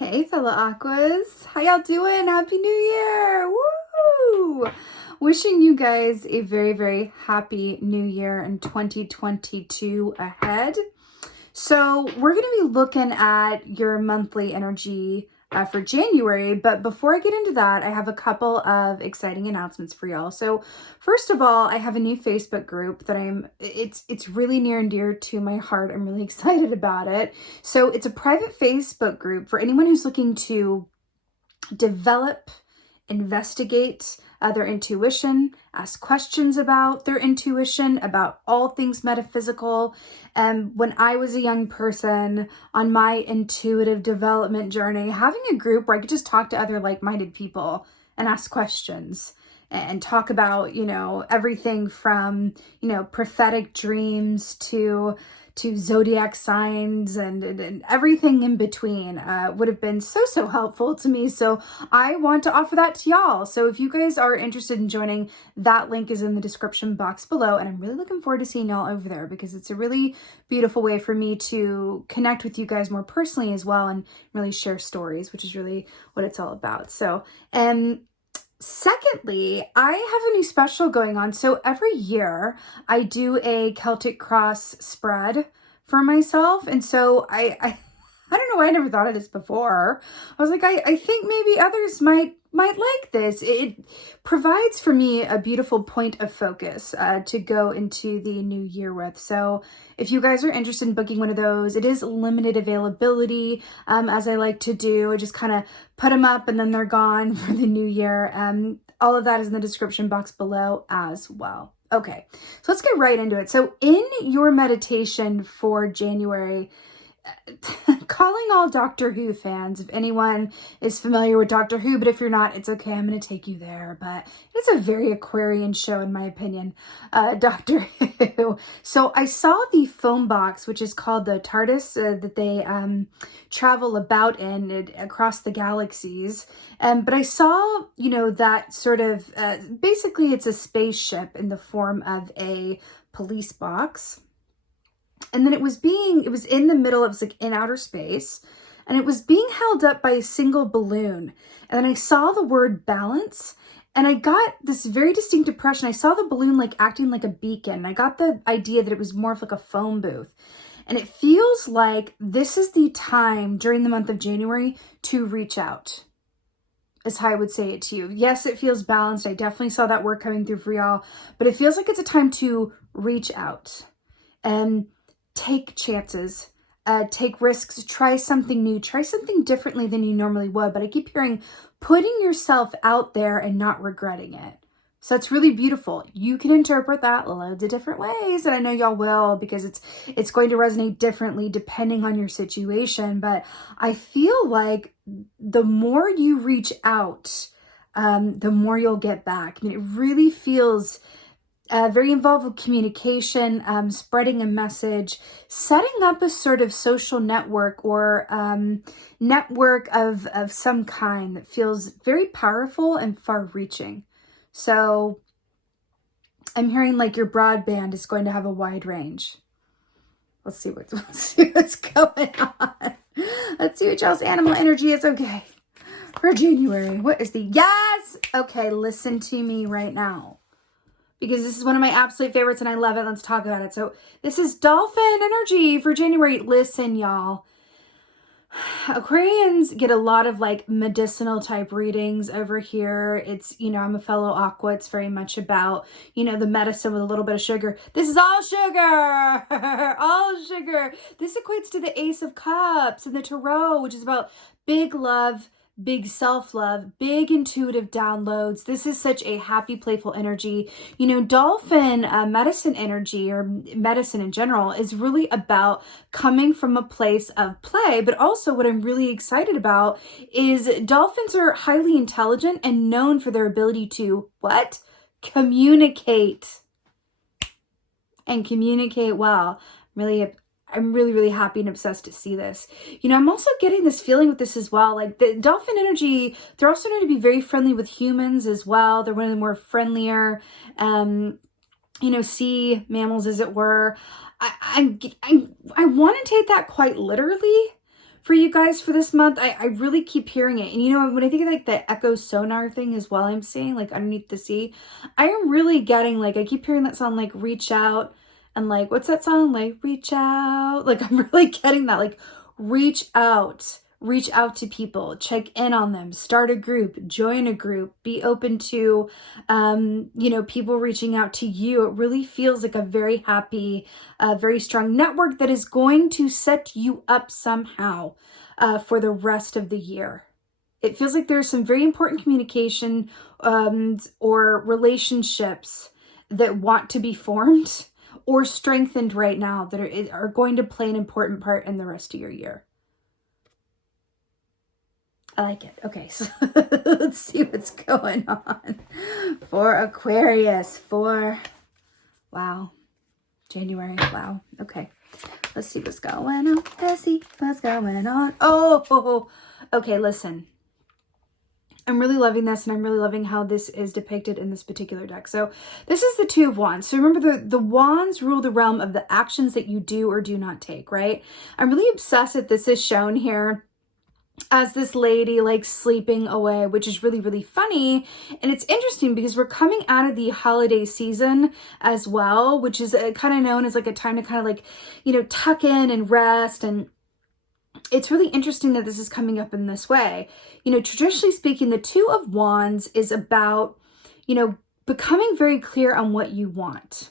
Hey, fellow Aquas. How y'all doing? Happy New Year! Woo! Wishing you guys a very, very happy New Year in 2022 ahead. So we're going to be looking at your monthly energy for January, but before I get into that, I have a couple of exciting announcements for y'all. So first of all, I have a new Facebook group that it's really near and dear to my heart. I'm really excited about it. So it's a private Facebook group for anyone who's looking to develop, investigate their intuition, ask questions about their intuition, about all things metaphysical. And when I was a young person on my intuitive development journey, having a group where I could just talk to other like-minded people and ask questions and talk about, everything from, prophetic dreams to zodiac signs and everything in between would have been so helpful to me. So I want to offer that to y'all. So if you guys are interested in joining, that link is in the description box below. And I'm really looking forward to seeing y'all over there because it's a really beautiful way for me to connect with you guys more personally as well and really share stories, which is really what it's all about. So, secondly, I have a new special going on. So every year I do a Celtic cross spread for myself. And so I don't know why I never thought of this before. I was like, I think maybe others might like this. It provides for me a beautiful point of focus to go into the new year with. So if you guys are interested in booking one of those, it is limited availability, as I like to do. I just kind of put them up and then they're gone for the new year. All of that is in the description box below as well. Okay, so let's get right into it. So in your meditation for January, calling all Doctor Who fans, if anyone is familiar with Doctor Who, but if you're not, it's okay, I'm going to take you there, but it's a very Aquarian show in my opinion, Doctor Who. So I saw the phone box, which is called the TARDIS, that they travel about in across the galaxies, but I saw, that sort of, basically it's a spaceship in the form of a police box. And then it was in the middle, it was like in outer space, and it was being held up by a single balloon. And then I saw the word balance, and I got this very distinct impression. I saw the balloon like acting like a beacon. I got the idea that it was more of like a phone booth. And it feels like this is the time during the month of January to reach out, is how I would say it to you. Yes, it feels balanced. I definitely saw that word coming through for y'all, but it feels like it's a time to reach out and take chances, take risks, try something new, try something differently than you normally would. But I keep hearing putting yourself out there and not regretting it. So it's really beautiful. You can interpret that loads of different ways, and I know y'all will, because it's going to resonate differently depending on your situation. But I feel like the more you reach out, the more you'll get back. I mean, it really feels very involved with communication, spreading a message, setting up a sort of social network or network of some kind that feels very powerful and far-reaching. So I'm hearing like your broadband is going to have a wide range. Let's see what's going on. Let's see what y'all's animal energy is. Okay, for January, what is the yes? Okay, listen to me right now, because this is one of my absolute favorites and I love it. Let's talk about it. So this is Dolphin energy for January. Listen, y'all. Aquarians get a lot of like medicinal type readings over here. It's, I'm a fellow Aqua. It's very much about, the medicine with a little bit of sugar. This is all sugar, all sugar. This equates to the Ace of Cups and the Tarot, which is about big love, big self-love, big intuitive downloads. This is such a happy, playful energy. Dolphin medicine energy, or medicine in general, is really about coming from a place of play. But also what I'm really excited about is dolphins are highly intelligent and known for their ability to, what? Communicate. And communicate well. I'm really happy and obsessed to see this. I'm also getting this feeling with this as well. Like the dolphin energy, they're also known to be very friendly with humans as well. They're one of the more friendlier, sea mammals, as it were. I want to take that quite literally, for you guys for this month. I really keep hearing it. And you know, when I think of like the echo sonar thing as well, I'm seeing like underneath the sea, I am really getting like, I keep hearing that song like reach out, and like, what's that song? Like reach out. Like I'm really getting that, like reach out to people, check in on them, start a group, join a group, be open to, you know, people reaching out to you. It really feels like a very happy, very strong network that is going to set you up somehow for the rest of the year. It feels like there's some very important communication or relationships that want to be formed or strengthened right now that are going to play an important part in the rest of your year. I like it. Okay, so let's see what's going on for Aquarius for, wow, January. Wow. Okay, let's see what's going on. Let's see what's going on. Oh, okay, listen. I'm really loving this, and I'm really loving how this is depicted in this particular deck. So this is the Two of Wands. So remember, the wands rule the realm of the actions that you do or do not take, right? I'm really obsessed that this is shown here as this lady like sleeping away, which is really, really funny. And it's interesting because we're coming out of the holiday season as well, which is kind of known as like a time to kind of like, you know, tuck in and rest. And it's really interesting that this is coming up in this way. You know, traditionally speaking, the Two of Wands is about, you know, becoming very clear on what you want.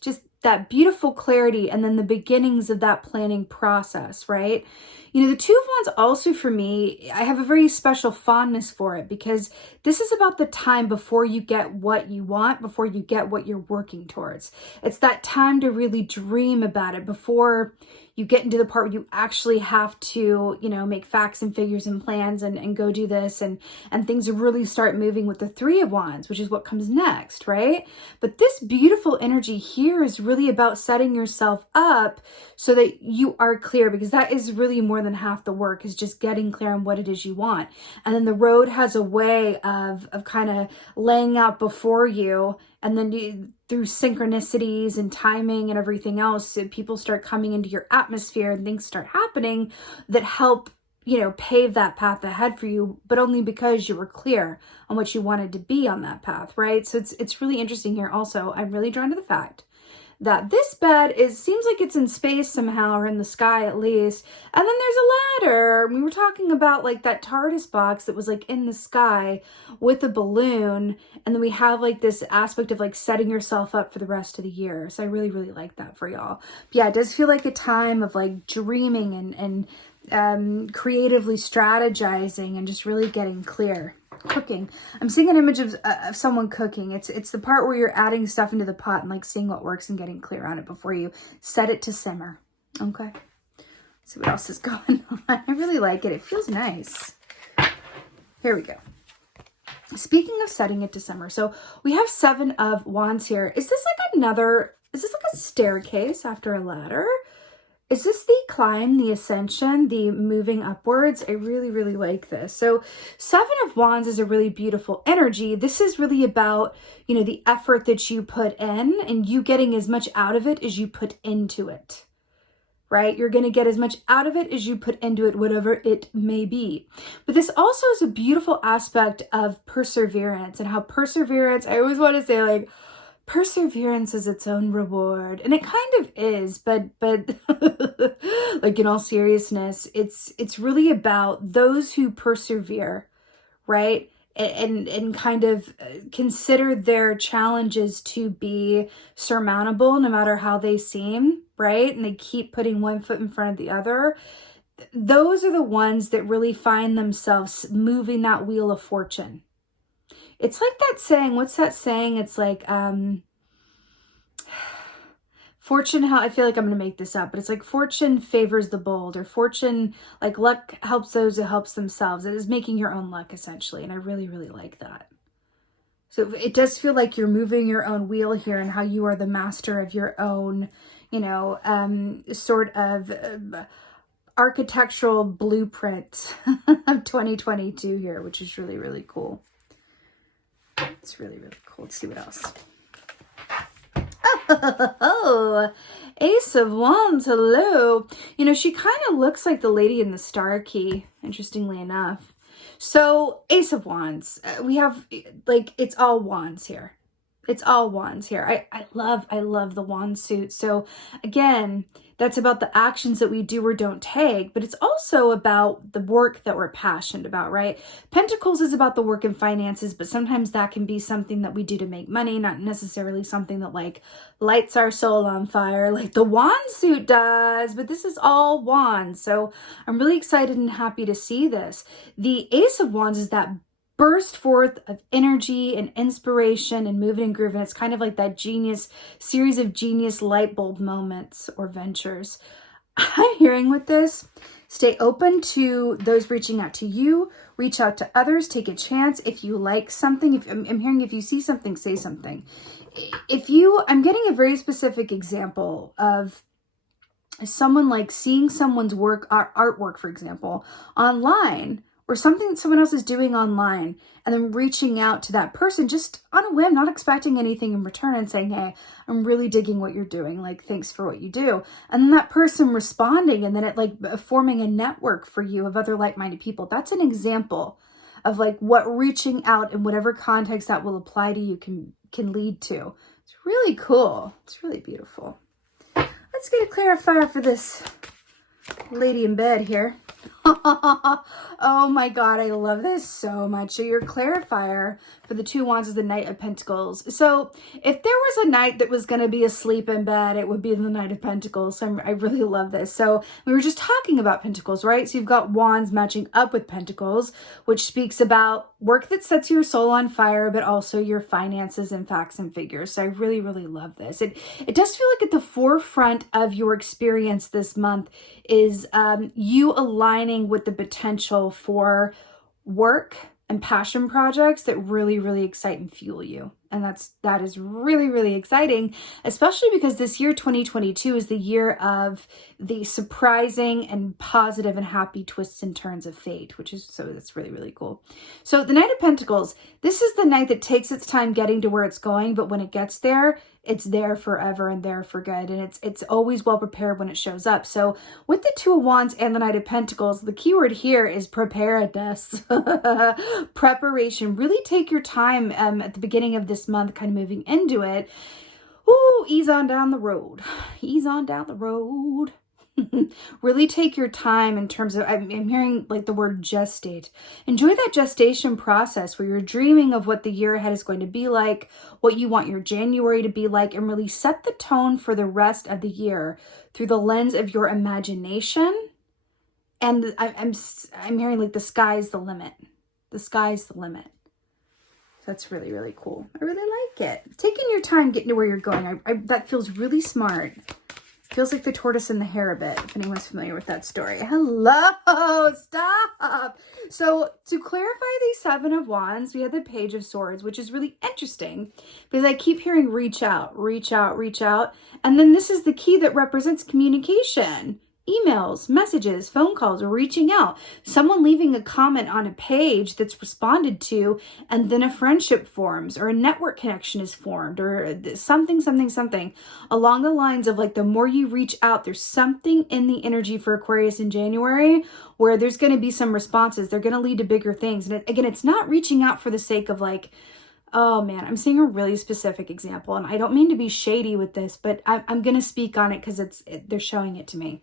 Just that beautiful clarity, and then the beginnings of that planning process, right? You know, the Two of Wands also for me, I have a very special fondness for it because this is about the time before you get what you want, before you get what you're working towards. It's that time to really dream about it before you get into the part where you actually have to, you know, make facts and figures and plans and go do this, and things really start moving with the Three of Wands, which is what comes next, right? But this beautiful energy here is really about setting yourself up so that you are clear, because that is really more than half the work, is just getting clear on what it is you want. And then the road has a way of kind of laying out before you, and then through synchronicities and timing and everything else, people start coming into your atmosphere and things start happening that help, you know, pave that path ahead for you, but only because you were clear on what you wanted to be on that path, right? So it's really interesting here. Also, I'm really drawn to the fact that this bed seems like it's in space somehow, or in the sky at least. And then there's a ladder. We were talking about like that TARDIS box that was like in the sky with a balloon. And then we have like this aspect of like setting yourself up for the rest of the year. So I really, really like that for y'all. But yeah, it does feel like a time of like dreaming and creatively strategizing and just really getting clear. Cooking. I'm seeing an image of someone cooking. It's the part where you're adding stuff into the pot and like seeing what works and getting clear on it before you set it to simmer. Okay. See what else is going on. I really like it. It feels nice. Here we go. Speaking of setting it to simmer, so we have Seven of Wands here. Is this like a staircase after a ladder? Is this the climb, the ascension, the moving upwards? I really, really like this. So Seven of Wands is a really beautiful energy. This is really about, you know, the effort that you put in and you getting as much out of it as you put into it, right? You're going to get as much out of it as you put into it, whatever it may be. But this also is a beautiful aspect of perseverance, and how perseverance, I always want to say like, perseverance is its own reward, and it kind of is, but like in all seriousness, it's really about those who persevere, right? And kind of consider their challenges to be surmountable no matter how they seem, right? And they keep putting one foot in front of the other. Those are the ones that really find themselves moving that wheel of fortune. It's like that saying, what's that saying? It's like, fortune, how I feel like I'm going to make this up, but it's like fortune favors the bold, or fortune, like luck helps those who helps themselves. It is making your own luck essentially. And I really, really like that. So it does feel like you're moving your own wheel here, and how you are the master of your own, you know, sort of architectural blueprint of 2022 here, which is really, really cool. It's really, really cool. Let's see what else. Oh, Ace of Wands, hello. You know, she kind of looks like the lady in the Star Key, interestingly enough. So, Ace of Wands, we have, like, it's all wands here. It's all wands here. I love the wand suit. So again, that's about the actions that we do or don't take, but it's also about the work that we're passionate about, right? Pentacles is about the work and finances, but sometimes that can be something that we do to make money, not necessarily something that like lights our soul on fire like the wand suit does, but this is all wands. So I'm really excited and happy to see this. The Ace of Wands is that burst forth of energy and inspiration and moving and groove. And it's kind of like that series of genius light bulb moments or ventures. I'm hearing with this, stay open to those reaching out to you, reach out to others, take a chance. If you like something, if I'm hearing, if you see something, say something. I'm getting a very specific example of someone like seeing someone's work, artwork, for example, online, or something that someone else is doing online, and then reaching out to that person just on a whim, not expecting anything in return, and saying, hey, I'm really digging what you're doing. Like, thanks for what you do. And then that person responding, and then it like forming a network for you of other like-minded people. That's an example of like what reaching out in whatever context that will apply to you can lead to. It's really cool. It's really beautiful. Let's get a clarifier for this lady in bed here. Oh my God, I love this so much. So your clarifier for the two wands is the Knight of Pentacles. So if there was a knight that was going to be asleep in bed, it would be the Knight of Pentacles. So I really love this. So we were just talking about pentacles, right? So you've got wands matching up with pentacles, which speaks about work that sets your soul on fire, but also your finances and facts and figures. So I really, really love this. It does feel like at the forefront of your experience this month is you aligning with the potential for work and passion projects that really, really excite and fuel you. And that is really, really exciting, especially because this year, 2022, is the year of the surprising and positive and happy twists and turns of fate, that's really, really cool. So the Knight of Pentacles, this is the knight that takes its time getting to where it's going, but when it gets there, it's there forever and there for good. And it's always well prepared when it shows up. So with the Two of Wands and the Knight of Pentacles, the keyword here is preparedness, preparation. Really take your time at the beginning of this month, kind of moving into it. Ooh, ease on down the road. Ease on down the road. Really take your time in terms of, I'm hearing like the word gestate. Enjoy that gestation process where you're dreaming of what the year ahead is going to be like, what you want your January to be like, and really set the tone for the rest of the year through the lens of your imagination. And I'm hearing like the sky's the limit. The sky's the limit. That's really, really cool. I really like it. Taking your time getting to where you're going. That feels really smart. Feels like the tortoise and the hare a bit, if anyone's familiar with that story. Hello, stop. So to clarify the Seven of Wands, we have the Page of Swords, which is really interesting because I keep hearing reach out, reach out, reach out. And then this is the key that represents communication. Emails, messages, phone calls, or reaching out. Someone leaving a comment on a page that's responded to, and then a friendship forms or a network connection is formed or something along the lines of like the more you reach out, there's something in the energy for Aquarius in January where there's going to be some responses. They're going to lead to bigger things. And again, it's not reaching out for the sake of like, oh man, I'm seeing a really specific example. And I don't mean to be shady with this, but I'm going to speak on it because they're showing it to me.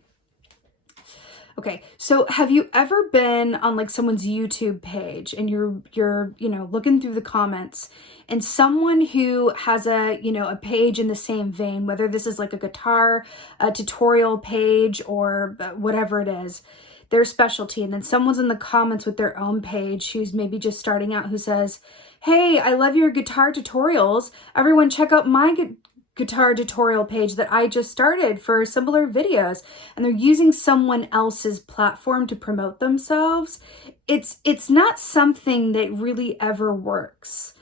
Okay, so have you ever been on like someone's YouTube page and you're looking through the comments and someone who has a page in the same vein, whether this is like a guitar tutorial page or whatever it is, their specialty, and then someone's in the comments with their own page who's maybe just starting out who says, hey, I love your guitar tutorials. Everyone check out my guitar tutorial page that I just started for similar videos, and they're using someone else's platform to promote themselves. It's not something that really ever works.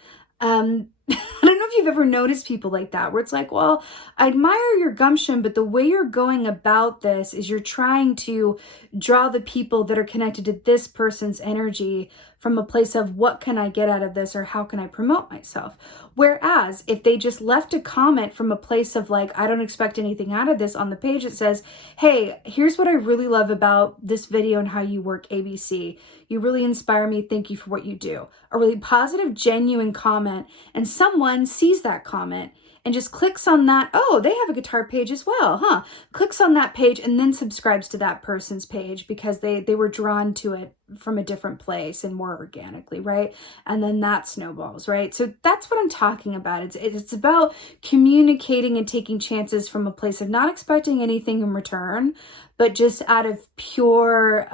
I don't know if you've ever noticed people like that, where it's like, well, I admire your gumption, but the way you're going about this is you're trying to draw the people that are connected to this person's energy from a place of what can I get out of this, or how can I promote myself? Whereas if they just left a comment from a place of like, I don't expect anything out of this, on the page it says, hey, here's what I really love about this video and how you work ABC. You really inspire me. Thank you for what you do. A really positive, genuine comment. And someone sees that comment and just clicks on that. Oh, they have a guitar page as well, huh? Clicks on that page and then subscribes to that person's page because they were drawn to it from a different place and more organically, right? And then that snowballs, right? So that's what I'm talking about. It's about communicating and taking chances from a place of not expecting anything in return, but just out of pure,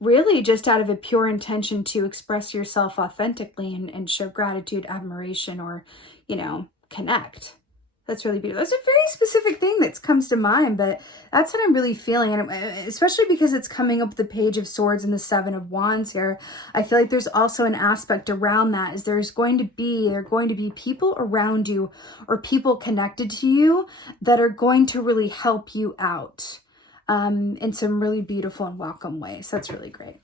really just out of a pure intention to express yourself authentically and show gratitude, admiration, or, you know, connect. That's really beautiful. That's a very specific thing that comes to mind, but that's what I'm really feeling. And especially because it's coming up the Page of Swords and the Seven of Wands here, I feel like there's also an aspect around that, is there are going to be people around you or people connected to you that are going to really help you out in some really beautiful and welcome ways. That's really great.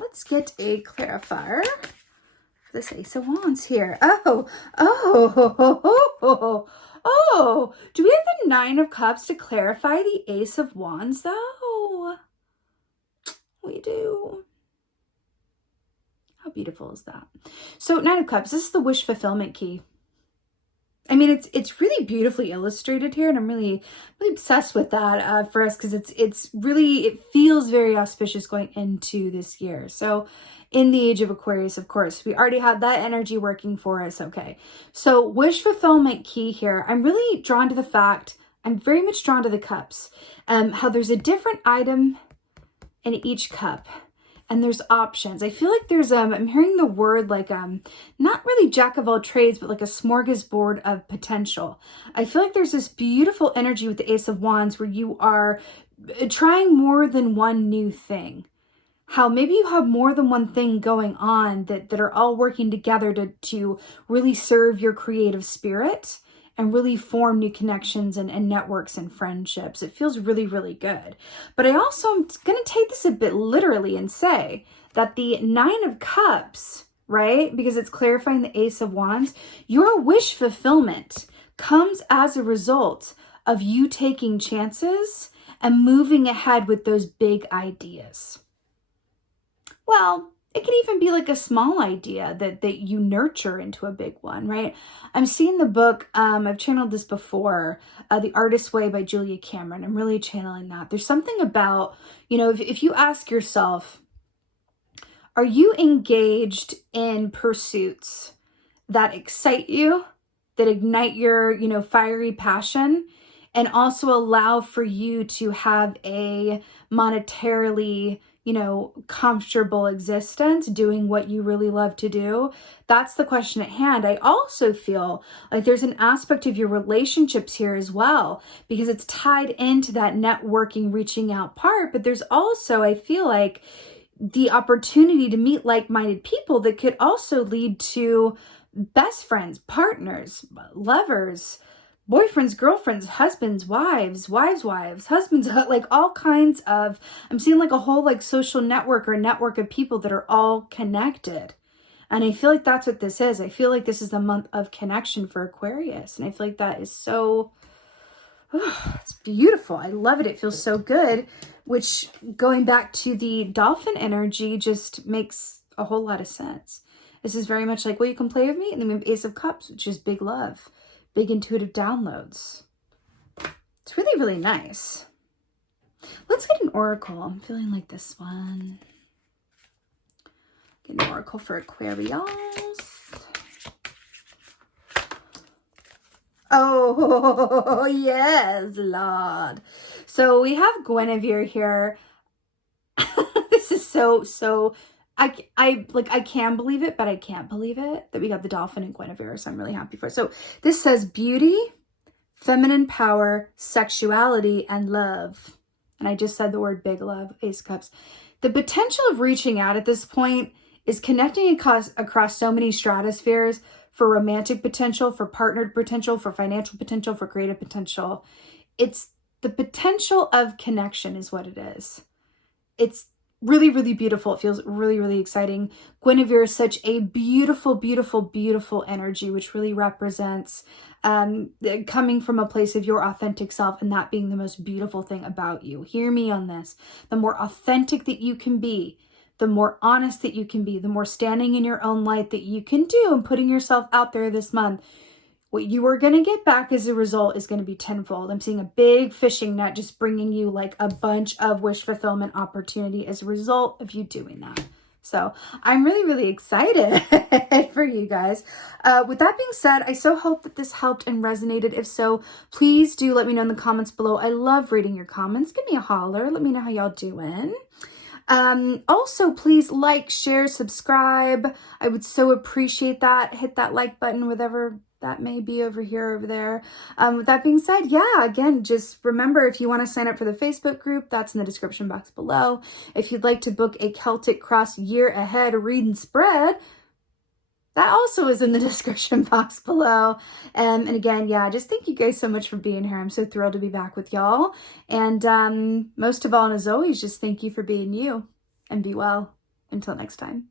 Let's get a clarifier for this Ace of Wands here. Oh, do we have the Nine of Cups to clarify the Ace of Wands though? We do. How beautiful is that? So Nine of Cups, this is the wish fulfillment key. I mean, it's really beautifully illustrated here, and I'm really obsessed with that for us, because it feels very auspicious going into this year. So in the age of Aquarius, of course, we already had that energy working for us. Okay, so wish fulfillment key here. I'm really drawn to the fact, I'm very much drawn to the cups, how there's a different item in each cup. And there's options. I feel like there's, I'm hearing the word like, not really jack of all trades, but like a smorgasbord of potential. I feel like there's this beautiful energy with the Ace of Wands where you are trying more than one new thing. How maybe you have more than one thing going on that are all working together to really serve your creative spirit and really form new connections and networks and friendships. It feels really, really good. But I also am going to take this a bit literally and say that the Nine of Cups, right, because it's clarifying the Ace of Wands, your wish fulfillment comes as a result of you taking chances and moving ahead with those big ideas. Well, it can even be like a small idea that you nurture into a big one, right? I'm seeing the book, I've channeled this before, The Artist's Way by Julia Cameron. I'm really channeling that. There's something about, you know, if you ask yourself, are you engaged in pursuits that excite you, that ignite your, you know, fiery passion, and also allow for you to have a monetarily, you know, comfortable existence doing what you really love to do? That's the question at hand. I also feel like there's an aspect of your relationships here as well, because it's tied into that networking, reaching out part. But there's also, I feel like, the opportunity to meet like-minded people that could also lead to best friends, partners, lovers, boyfriends, girlfriends, husbands, wives, husbands, like all kinds of, I'm seeing like a whole like social network or a network of people that are all connected. And I feel like that's what this is. I feel like this is the month of connection for Aquarius. And I feel like that is so, it's beautiful. I love it. It feels so good, which going back to the Dolphin energy just makes a whole lot of sense. This is very much like, well, you can play with me. And then we have Ace of Cups, which is big love. Big intuitive downloads. It's really, really nice. Let's get an oracle. I'm feeling like this one. Get an oracle for Aquarius. Oh, yes, Lord. So we have Guinevere here. This is so I can believe it, but I can't believe it that we got the Dolphin and Guinevere, so I'm really happy for it. So this says beauty, feminine power, sexuality, and love. And I just said the word big love, Ace of Cups. The potential of reaching out at this point is connecting across so many stratospheres for romantic potential, for partnered potential, for financial potential, for creative potential. It's the potential of connection is what it is. It's really, really beautiful. It feels really, really exciting. Guinevere is such a beautiful, beautiful, beautiful energy, which really represents coming from a place of your authentic self, and that being the most beautiful thing about you. Hear me on this. The more authentic that you can be, the more honest that you can be, the more standing in your own light that you can do and putting yourself out there this month, what you are going to get back as a result is going to be tenfold. I'm seeing a big fishing net just bringing you like a bunch of wish fulfillment opportunity as a result of you doing that. So I'm really, really excited for you guys. With that being said, I so hope that this helped and resonated. If so, please do let me know in the comments below. I love reading your comments. Give me a holler. Let me know how y'all doing. Also, please like, share, subscribe. I would so appreciate that. Hit that like button, whatever that may be over here, over there. With that being said, yeah, again, just remember, if you want to sign up for the Facebook group, that's in the description box below. If you'd like to book a Celtic Cross year ahead read and spread, that also is in the description box below. And again, yeah, just thank you guys so much for being here. I'm so thrilled to be back with y'all. And most of all, and as always, just thank you for being you, and be well. Until next time.